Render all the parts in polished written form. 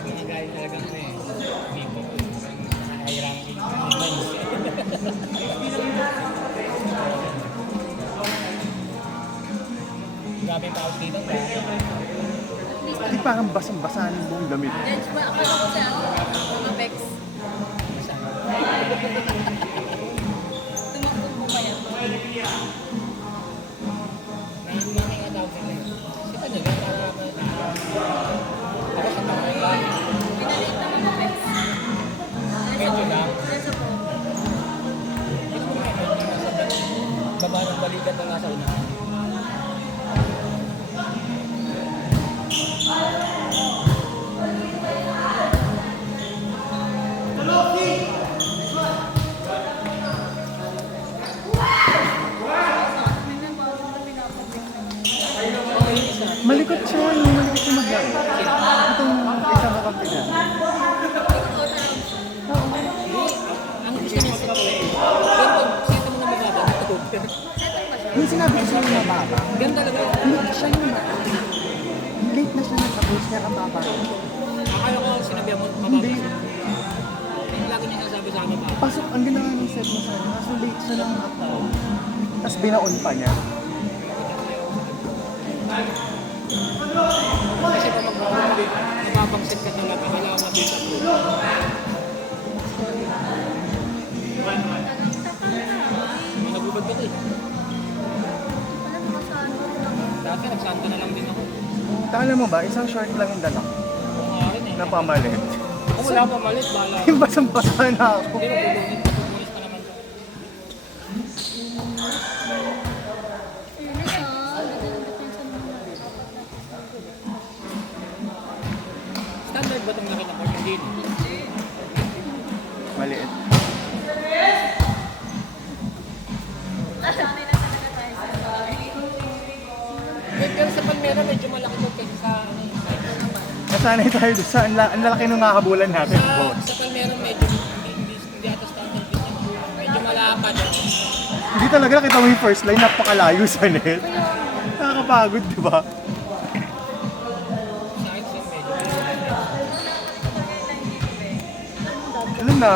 Pinagay talagang dito. High ranking. Grabe yung tawag dito. Hindi parang basang-basa ng buong damit. Edge ba? Akala ko siya, mga Bex. Tumakbo mo ba yan? Nangyayari nga tawag dito. Sita nyo ba? Ako sa tawag lang. Pinalit na mga Bex. Medyo lang. Nasa po. Baba ng balikat na nasa unahan. Malikot siya, yung malikot siya maglaro. Itong isang kakampi na. Ang gusto niya sa ganito, sita mo na mababa, natutog. Yung sinabi ko sa'yo na baba, Ganun talaga. hindi siya yung late na siya nagtapos niya ang baba. Akala ko sinabi mo mababa. Hindi. Yung lagi niya sinasabi sa akin mababa. Pasok, ang ginawa ni Seth na sa akin, kaso late siya ng tapos binaon pa niya. Kasi pag nababangsit ka talaga, kailangan mabisa po. Nagubad ka eh. Dati nagsanta na lang din ako. Alam mo ba, isang short lang yung dala ko Kung nga rin eh. na pamalit. Kung wala pa malit, bahala. Yung basang-basa na ako. Hindi mo bubunit. Pupulis pa naman to. Standard ba itong nakita ko? Hindi. Maliit. Nasanay na talaga tayo sa bahay. Pero sa Palmera, medyo malaki to kaysa sa Nasanay tayo doon sa ang lalaki nung nakahabulan natin. Boat. sa Palmera, medyo hindi ata standard din yan. Medyo malapad. Hindi talaga nakita mo yung first line, napakalayo sa net. Nakakapagod, di ba? Sa akin, same medyo. Alam na.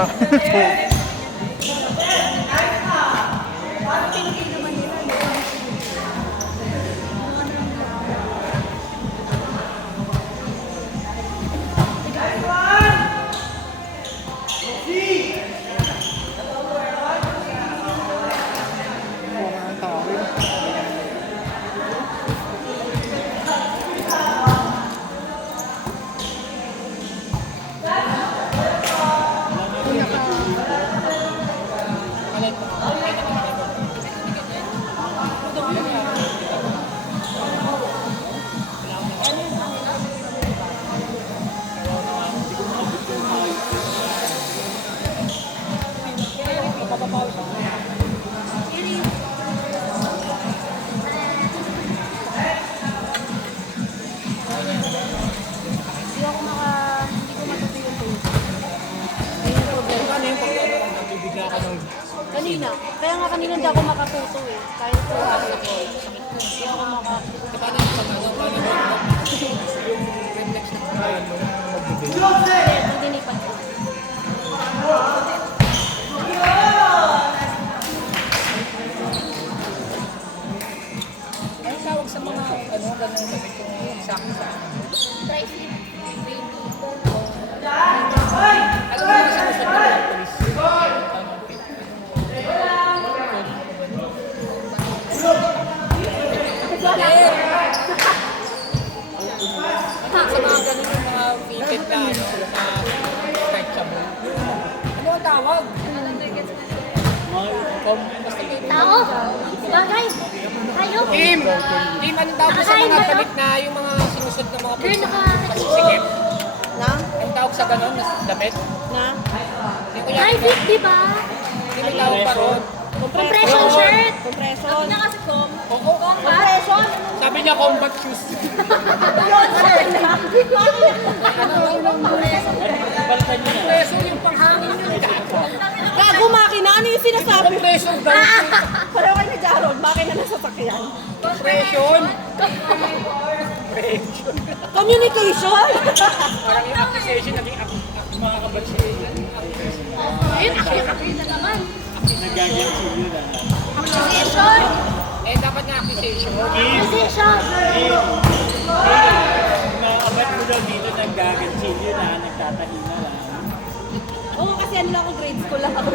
Hindi ko matuto yung taste. Ayun yung problema. Ano yung pag nagbibigla ka ng Kanina. Kaya nga kanina hindi ako makatuto eh. Kahit po ako na po. Hindi ako makatuto. paano yung pag-ano, paano yung reflex na kaya mo magbibigla? Hindi nilipat ko. Ano tawag sa mga ano, ganun sabi kung sakto sa Try flip. Baby. ano yung sa usap ng mga polis? Sa mga ganun yung mga fitted na ano, na stretchable. Ano ang tawag? Basta ganun. Tao! Bagay! Tayo! Team! Team, ano tawag sa Nakakain mga ba damit na yung mga sinusot ng mga Girl, pasisikip? Na? Ang tawag sa ganun, na damit? Na? Hindi ko Try yan. flip, di ba? Hindi may tawag pa ron. Compression shirt! Compression! Sabi niya kasi Oo. compression! Sabi niya combat shoes. Yun, sir! Preso yung panghangin yun. Gago makina! Ano yung sinasabi? Preso daw. yan. Compression. Compression. Communication! Parang yung accusation naging mga kabatsi. Ayun, aki na naman. Nagagaling na. Accusation! Eh, dapat na accusation. Accusation! Maabat mo daw dito naggagansilyo na, nagtatahina lang. Oo, kasi ano lang ako, grade school lang ako.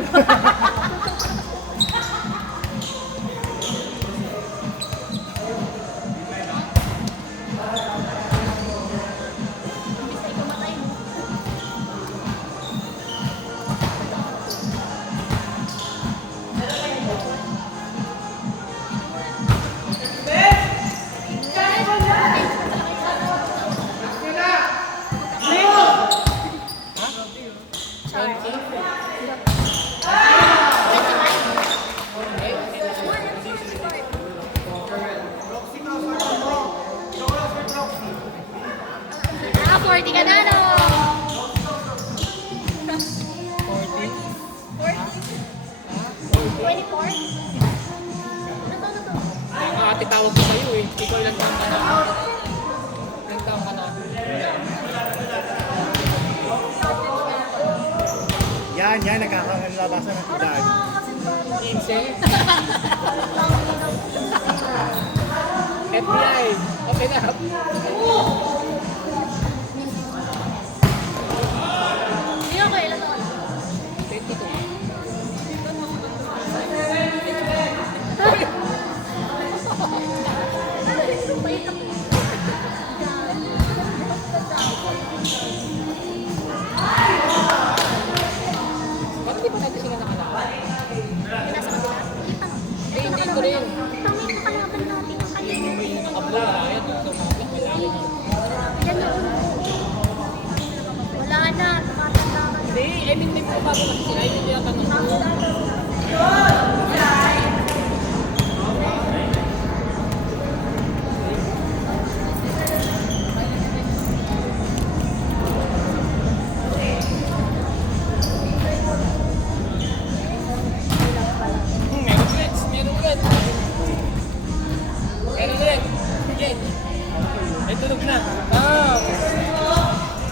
Naka-40 ka na, no? 24? Titawag ko kayo eh. Ikaw lang taong ka na. Lang taong ka na. Yan, nagkakalabasan ng edad. 15. FBI. Open up. Hindi ako, ilan ako? 22. Ba't di ba natin sila nakalakad? Nasa kabila? Hindi ko rin. Tangin ko kalaban natin ang kanina. May nakabula. Ayan, tumablak. Wala rin. Yan na ulo. Wala na, tumatanda ka na. Hindi, I mean, may mga bago kasi sila. Hindi nila tanong ko. Meron ulit. Okay. May tunog na.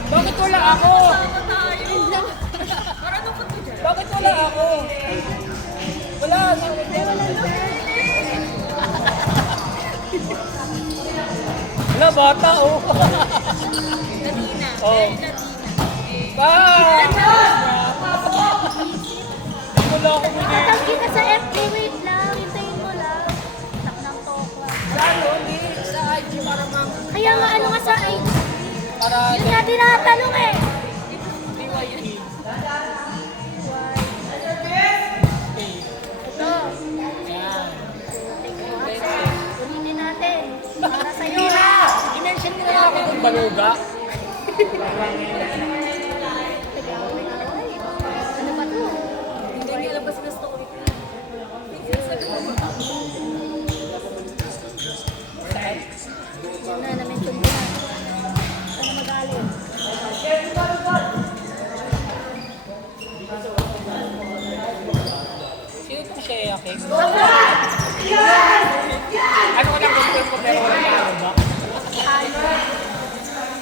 Bakit wala ako? Bakit wala ako? Wala. Wala, bata oh. Kanina. Oh. Ba! Wala ako Tatang kita sa FB, wait lang. Hintayin mo lang. Tak ng talk lang. Lalo, hindi sa IG para Kaya nga, ano nga sa IG? para Yun nga tinatanong eh. BYE. Ito. Yan. Ulitin natin. Para sa'yo ha. I-mention nila ako ng baluga. Ano ba to? Hindi alam kasi na story. Yan na, na-mention ko na. Sana magalit. Sino itong Shea Cake? Ano ko lang confirm ko pero wala na ano ba?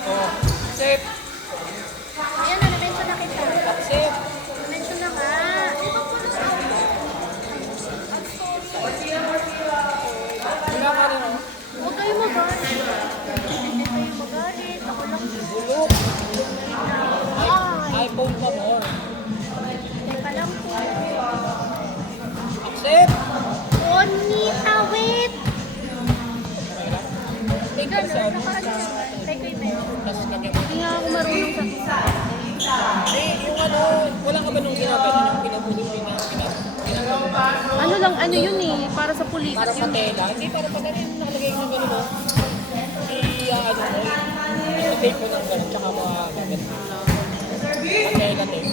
Oh. Safe. Ayan na, na-mention na kita. Safe. Na-mention na nga. Wala ka rin oh. Huwag kayo magalit. Hindi kayo magalit. Ako lang. Bulok. Ay, iPhone pa more. teka lang po. Accept. Bonita, wait. Take Ikaw, yourself. nakaraan teka, i-mention. Tapos kagyan. Hindi nga ako marunong sa isa. Hindi, yung ano, wala ka ba nung ginagawa yung pinabulong na ginagawa? Ano lang, ano yun eh, para sa Para pulikat sa yun. tela? Hindi, para pag ano yung nakalagay ng gano'n mo. Ano mo, i-tape mo ng gano'n, tsaka mga gamit. Tela tape.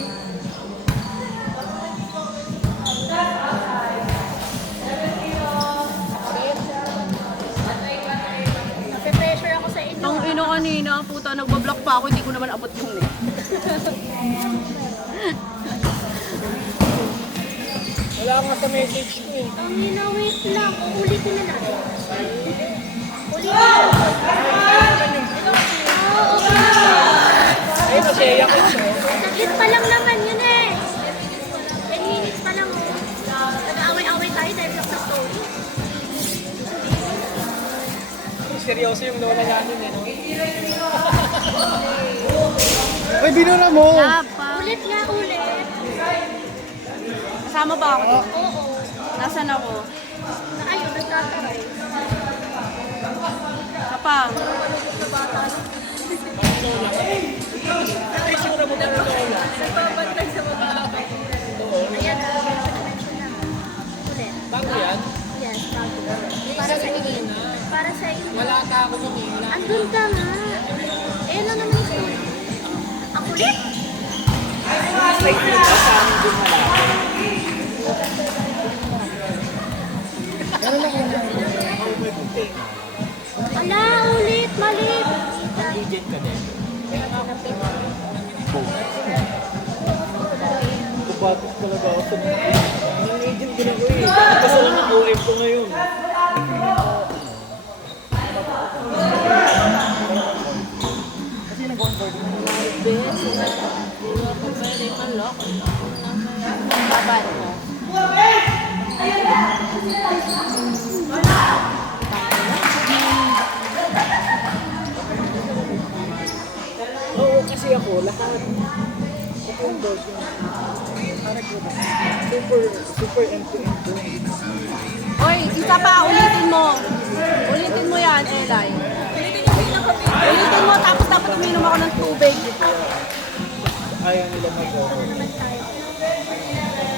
Nape-pressure ako sa inyo. Ang ino kanina, puta, nagbablock pa ako, hindi ko naman abot yung net. Wala nga sa message ko eh. Ang wait lang, uulitin na natin. seryoso yung lola natin eh, no? Uy, binura mo! Lab pa. Ulit nga, ulit. Kasama ba ako doon? Oo. Nasaan ako? Na ayun, nagtataray. Kapa. Ay, sura mo ka ng lola. Nagbabantay sa mga Oo. Ayan, mention na. Ulit. Bago yan? Yes, bago. Para sa inyo. Para sa inyo. Wala ka ako nun eh. Wala. Andun ka nga. Eh, ano naman yung story? Ang kulit. Ala, ulit, mali. Agent ka din. Kubatos talaga ako sa mga agent ko na ko eh. Kasama ng OM ko ngayon. Kasi nag-onboard mo. Babad mo. Oo, kasi ako, lahat. Nag-onboard yun. Super end-to-end to. Hoy, isa pa, ulitin mo. Ulitin mo yan, Eli. Ulitin mo, tapos dapat uminom ako ng tubig. Ayaw nila mag-onboard.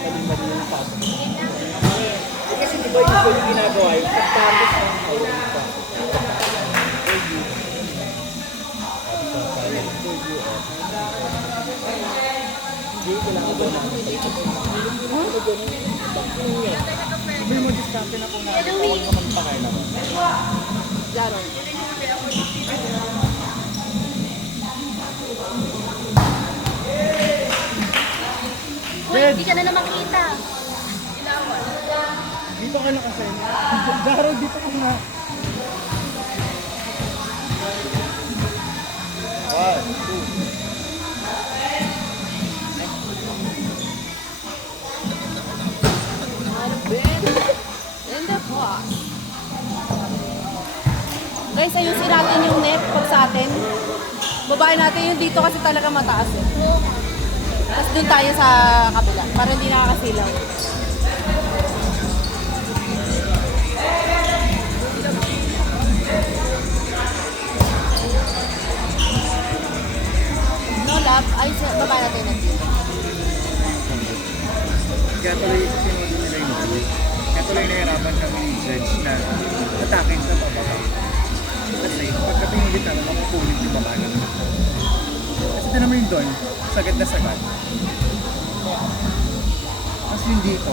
Mali-mali yung pasok. Eh, kasi di ba usually ginagawa yung pag-target ng ayaw pa. Hindi, kailangan ba naman Sabi mo, diskarte na po na ako naman pakailan. Laro. Uy, hindi ka na naman kita. Dito ka na kasi. Daro, dito ka na. One, two. In the box. Guys, ayusin natin yung net pag sa atin. Babae natin yung dito kasi talaga mataas eh. Tapos dun tayo sa kabila para hindi nakakasilaw. No love, ay babae natin natin. Kaya tuloy kasi mo nila yung movie. Kaya tuloy nahirapan kami ni Judge na atakin sa pababa. Kasi pagka pinulit namin, makukulit yung baba namin. Kasi ito naman yung doon, sagad na sagad. Tapos yung dito,